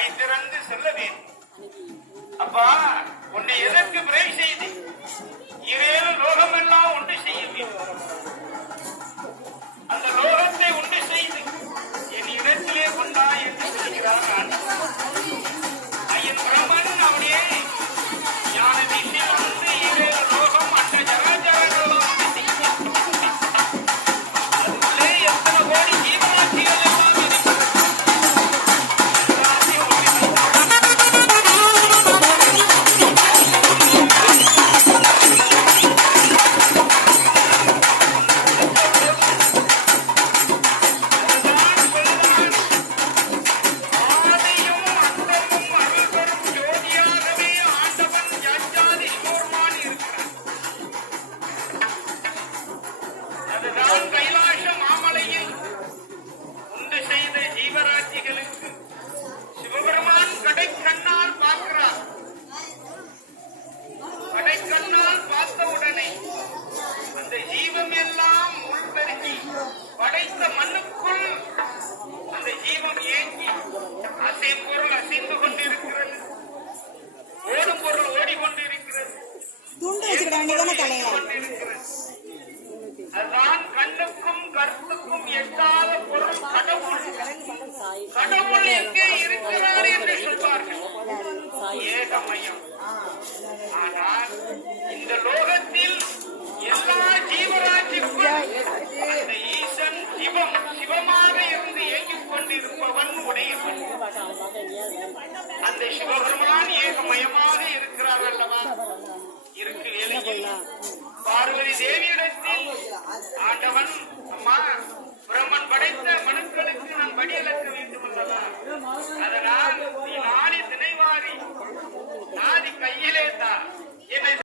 வாய் திறந்து சொல்ல வேண்டும். அப்பா உன்னை எதற்கு பிறகு செய்தி நான் கைலாச மாமலையில் உண்டு செய்த ஜீவராசிகளுக்கு சிவபெருமான் கடை கண்ணால் பார்க்கிறார். கடை கண்ணால் பார்த்தவுடனே அந்த ஜீவம் எல்லாம் உள்பெருக்கி படைத்த மண்ணுக்குள் அந்த ஜீவம் ஏங்கி அசையும் பொருள் அசைந்து கொண்டிருக்கிறது. ஓடும் பொருள் ஓடிக்கொண்டிருக்கிறது. துண்டு வச்சுக்கிட கருத்துக்கும் எட்டாத பொருள் கடவுள். கடவுள் எங்கே இருக்கிறார் என்று சொல்வார்கள். ஏகமயம். ஆனால் இந்த லோகத்தில் எல்லா ஜீவராசிக்கும் அந்த ஈசன் சிவம் சிவமாக இருந்து இயங்கிக் கொண்டிருப்பவன் உடையவன். அந்த சிவபெருமான் ஏகமயமாக இருக்கிறார் அல்லவா? இருக்கு வேளையில் பார்வதி தேவியிடத்தில்